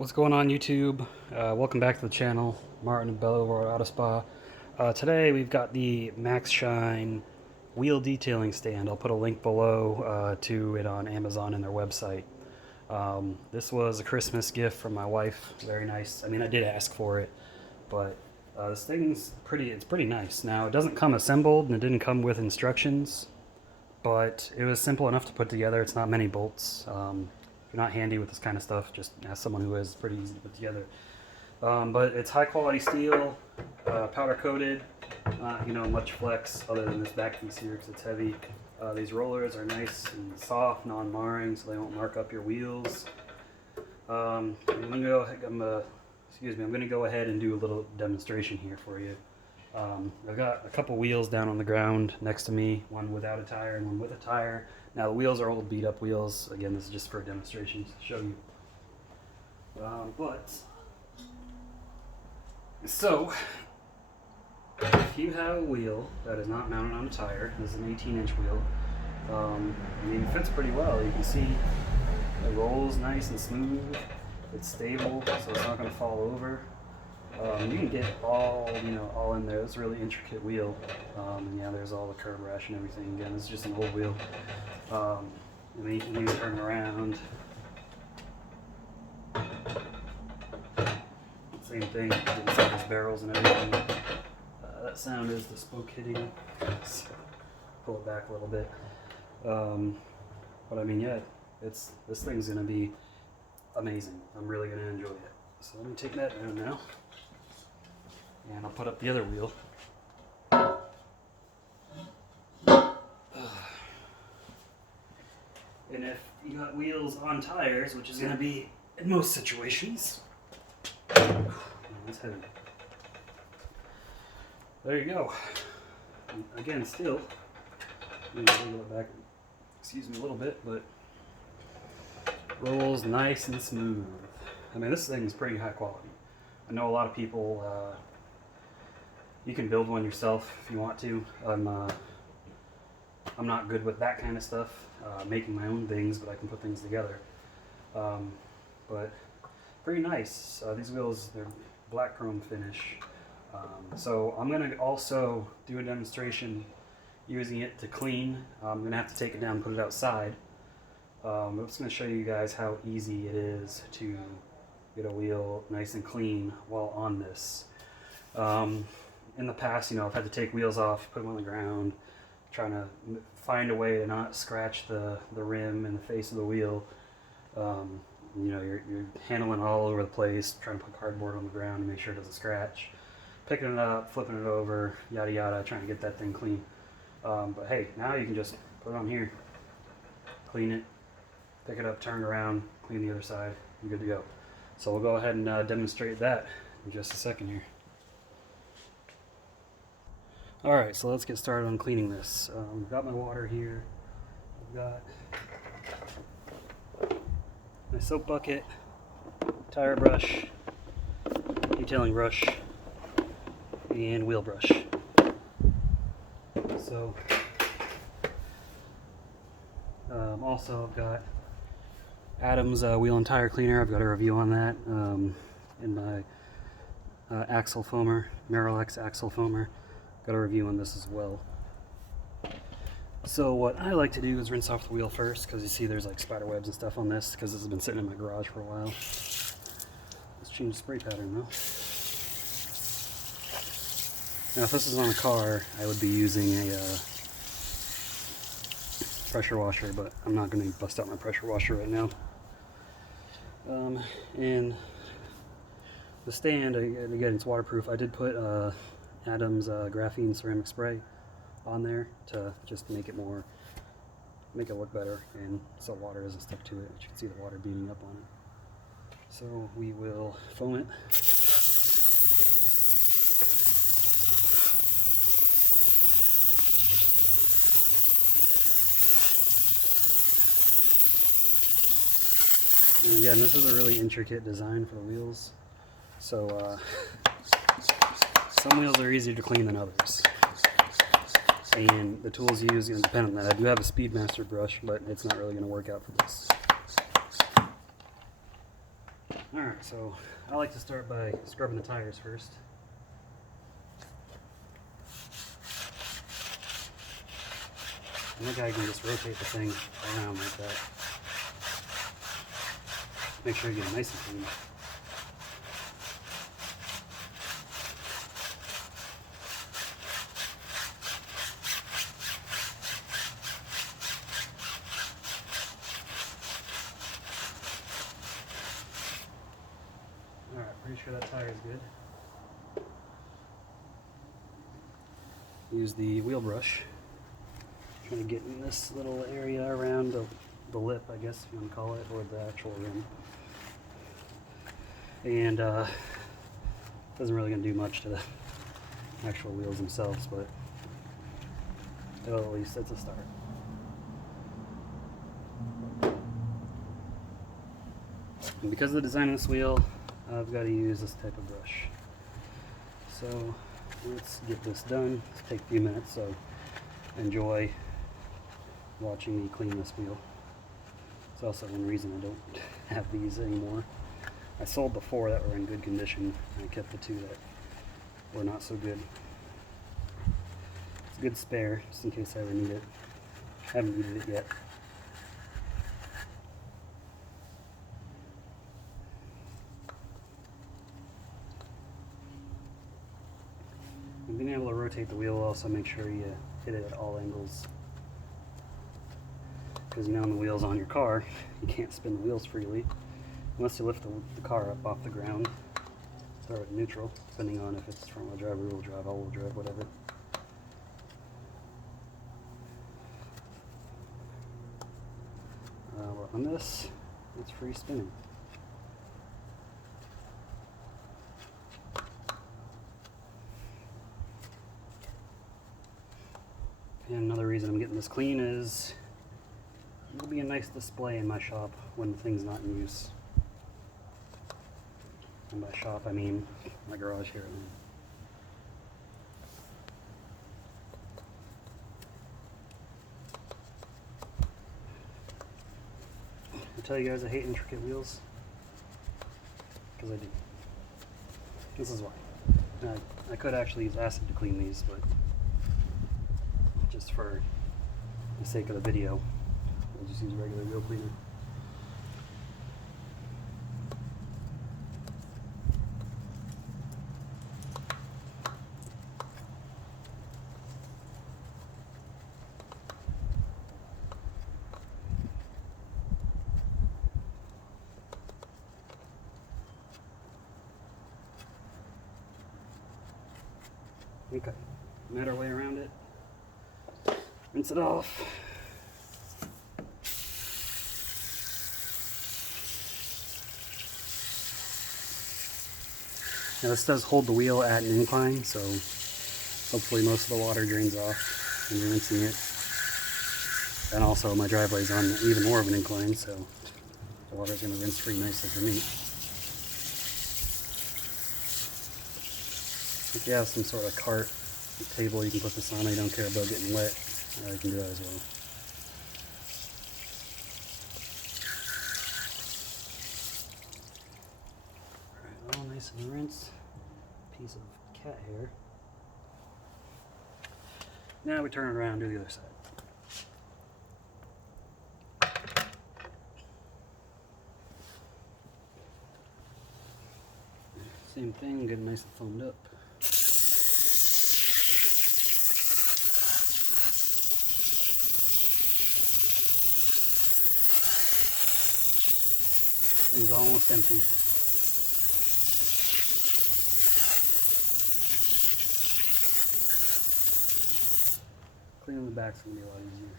What's going on YouTube? Welcome back to the channel. Martin and Bella over at Auto Spa. Today we've got the Maxshine wheel detailing stand. I'll put a link below to it on Amazon and their website. This was a Christmas gift from my wife. Very nice. I mean, I did ask for it, but this thing's pretty nice. Now, it doesn't come assembled and it didn't come with instructions, but it was simple enough to put together. It's not many bolts. If you're not handy with this kind of stuff, just ask someone who is. Pretty easy to put together. But it's high quality steel, powder coated, much flex other than this back piece here because it's heavy. These rollers are nice and soft, non-marring, so they won't mark up your wheels. I'm gonna go ahead and do a little demonstration here for you. I've got a couple wheels down on the ground next to me, one without a tire and one with a tire. Now the wheels are old beat up wheels. Again, this is just for a demonstration to show you. So if you have a wheel that is not mounted on a tire, this is an 18-inch wheel. It fits pretty well. You can see it rolls nice and smooth. It's stable, so it's not going to fall over. You can get all in there. It's a really intricate wheel. There's all the curb rash and everything. Again, it's just an old wheel. And then you can even turn around. Same thing, inside these barrels and everything. That sound is the spoke hitting. So pull it back a little bit. But I mean, yeah, this thing's gonna be amazing. I'm really gonna enjoy it. So let me take that down now. And I'll put up the other wheel. And if you got wheels on tires, which is going to be in most situations, that's heavy. There you go. And again, still, let me wiggle it back, excuse me a little bit, but rolls nice and smooth. I mean, this thing is pretty high quality. I know a lot of people, you can build one yourself if you want to. I'm not good with that kind of stuff, making my own things, but I can put things together. But pretty nice. These wheels, they're black chrome finish. So I'm going to also do a demonstration using it to clean. I'm going to have to take it down and put it outside. I'm just going to show you guys how easy it is to get a wheel nice and clean while on this. In the past, I've had to take wheels off, put them on the ground, trying to find a way to not scratch the rim and the face of the wheel. You're handling all over the place, trying to put cardboard on the ground to make sure it doesn't scratch, picking it up, flipping it over, yada yada, trying to get that thing clean. But hey, now you can just put it on here, clean it, pick it up, turn it around, clean the other side, you're good to go. So we'll go ahead and demonstrate that in just a second here. Alright, so let's get started on cleaning this. I've got my water here. I've got my soap bucket, tire brush, detailing brush, and wheel brush. So, also I've got Adam's wheel and tire cleaner. I've got a review on that in my axle foamer, Merrill-X axle foamer. Got a review on this as well. So what I like to do is rinse off the wheel first, because you see there's like spider webs and stuff on this, because this has been sitting in my garage for a while. Let's change the spray pattern though. Now if this is on a car, I would be using a pressure washer, but I'm not going to bust out my pressure washer right now. And the stand, again, it's waterproof. I did put Adam's graphene ceramic spray on there to just make it look better, and so water isn't stuck to it. You can see the water beating up on it. So we will foam it. And again, this is a really intricate design for the wheels. So some wheels are easier to clean than others. And the tools used depend on that. I do have a Speedmaster brush, but it's not really going to work out for this. Alright, so I like to start by scrubbing the tires first. And look how you can just rotate the thing around like that. Make sure you get it nice and clean. Alright, pretty sure that tire is good. Use the wheel brush. Trying to get in this little area around the lip, I guess if you want to call it, or the actual rim. And doesn't really gonna do much to the actual wheels themselves, but at least it's a start. And because of the design of this wheel, I've got to use this type of brush. So let's get this done. It's take a few minutes, so enjoy watching me clean this wheel. It's also one reason I don't have these anymore. I sold the 4 that were in good condition, and I kept the 2 that were not so good. It's a good spare, just in case I ever need it. I haven't needed it yet. And being able to rotate the wheel will also make sure you hit it at all angles. Because you know, when the wheel's on your car, you can't spin the wheels freely unless you lift the car up off the ground. Start at neutral, depending on if it's front wheel drive, rear wheel drive, all wheel drive, whatever. On this, it's free spinning. And another reason I'm getting this clean is it'll be a nice display in my shop when the thing's not in use. And by shop, I mean my garage here. I tell you guys I hate intricate wheels, because I do. This is why. I could actually use acid to clean these, but just for the sake of the video, I'll just use regular wheel cleaner. Okay, made our way around it. Rinse it off. Now this does hold the wheel at an incline, so hopefully most of the water drains off when you're rinsing it. And also my driveway's on even more of an incline, so the water's going to rinse pretty nicely for me. If you have some sort of cart table you can put this on, I don't care about getting wet, you can do that as well. Alright, all nice and rinsed. Piece of cat hair. Now we turn it around and do the other side. Same thing, get it nice and foamed up. Thing's almost empty. Cleaning the back's gonna be a lot easier.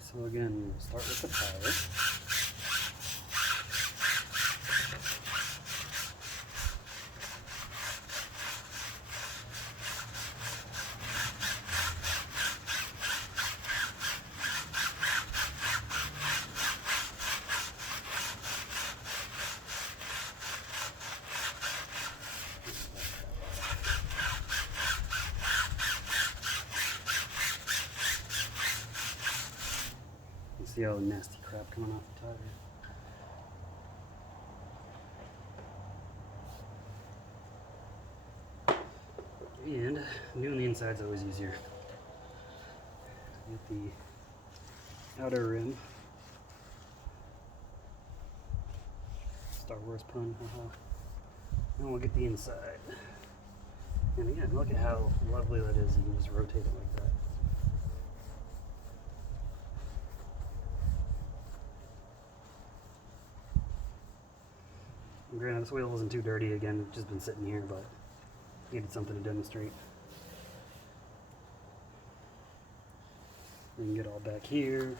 So again, we'll start with the tire. See all the nasty crap coming off the tire. And doing the inside's always easier. Get the outer rim. Star Wars pun, haha. And we'll get the inside. And again, look at how lovely that is. You can just rotate it like that. And granted, this wheel wasn't too dirty. Again, it's just been sitting here, but needed something to demonstrate. We can get all back here.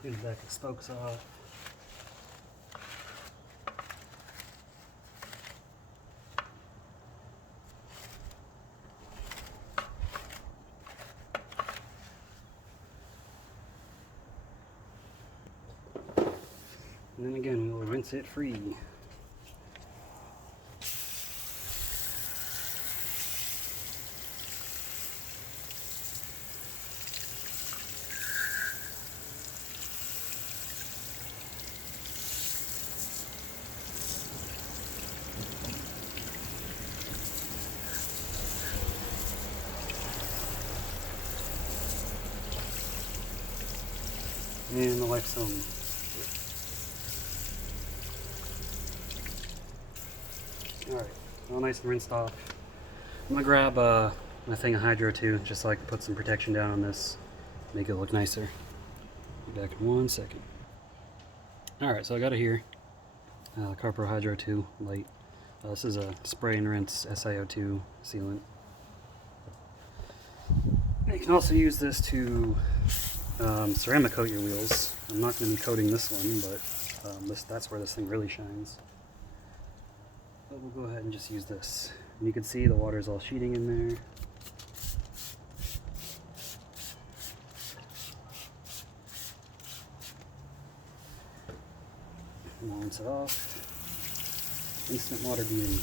Clean the back of the spokes off. And then again, we'll rinse it free. And the wife's home. Alright, all nice and rinsed off. I'm gonna grab my thing of Hydro too, just so I can put some protection down on this, make it look nicer. Be back in 1 second. Alright, so I got it here. CarPro Hydro 2 Light. This is a spray and rinse SiO2 sealant. You can also use this to ceramic coat your wheels. I'm not going to be coating this one, but that's where this thing really shines. But we'll go ahead and just use this. And you can see the water's all sheeting in there. And we'll rinse it off. Instant water beading.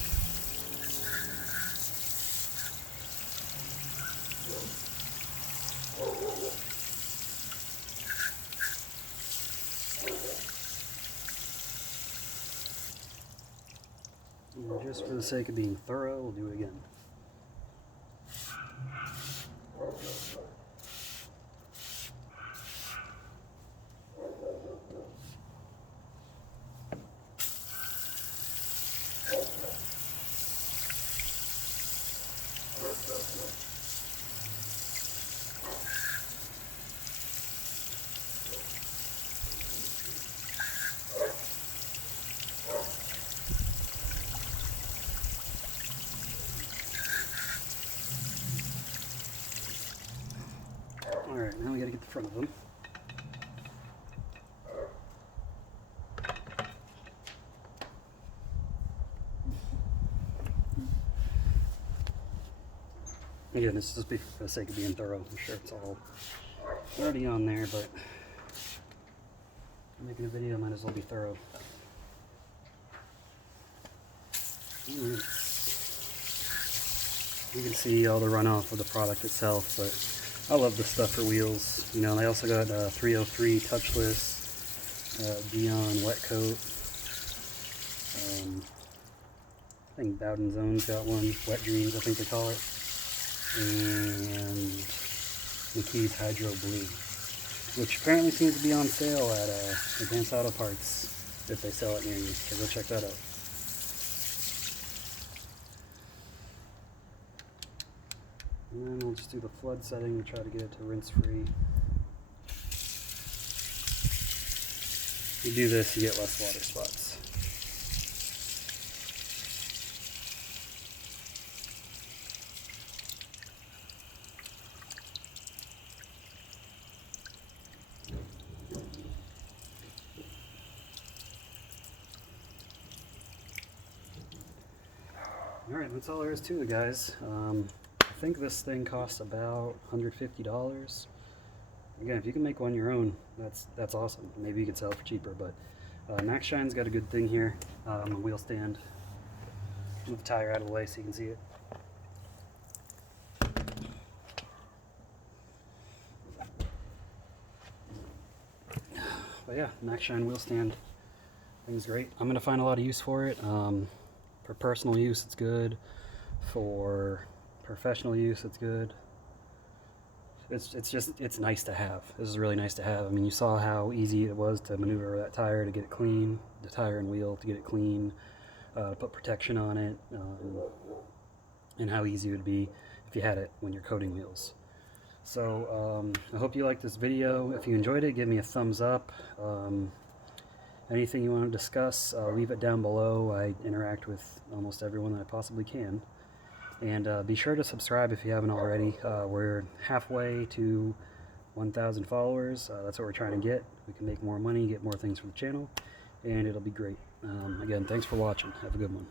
And just for the sake of being thorough, we'll do it again. Alright, now we gotta get the front of them. Again, this is just for the sake of being thorough. I'm sure it's all already on there, but I'm making a video, might as well be thorough. You can see all the runoff of the product itself, but I love this stuff for wheels. You know, they also got 303 touchless, Dion wet coat. I think Bowden Zone's got one, Wet Dreams I think they call it. And McKee's Hydro Blue, which apparently seems to be on sale at Advanced Auto Parts if they sell it near you, so go check that out. And then we'll just do the flood setting and try to get it to rinse free. If you do this, you get less water spots. Alright, that's all there is to it, guys. I think this thing costs about $150. Again, if you can make one your own, that's awesome. Maybe you could sell it for cheaper, but Maxshine's got a good thing here. A wheel stand. Move the tire out of the way so you can see it. But yeah, Maxshine wheel stand. Thing's great. I'm gonna find a lot of use for it. For personal use, it's good. For professional use, it's good. It's nice to have. This is really nice to have. I mean, you saw how easy it was to maneuver that tire to get it clean, the tire and wheel to get it clean, to put protection on it, and how easy it would be if you had it when you're coating wheels. So I hope you liked this video. If you enjoyed it, give me a thumbs up. Anything you want to discuss, leave it down below. I interact with almost everyone that I possibly can. And be sure to subscribe if you haven't already. We're halfway to 1,000 followers. That's what we're trying to get. We can make more money, get more things for the channel, and it'll be great. Again, thanks for watching. Have a good one.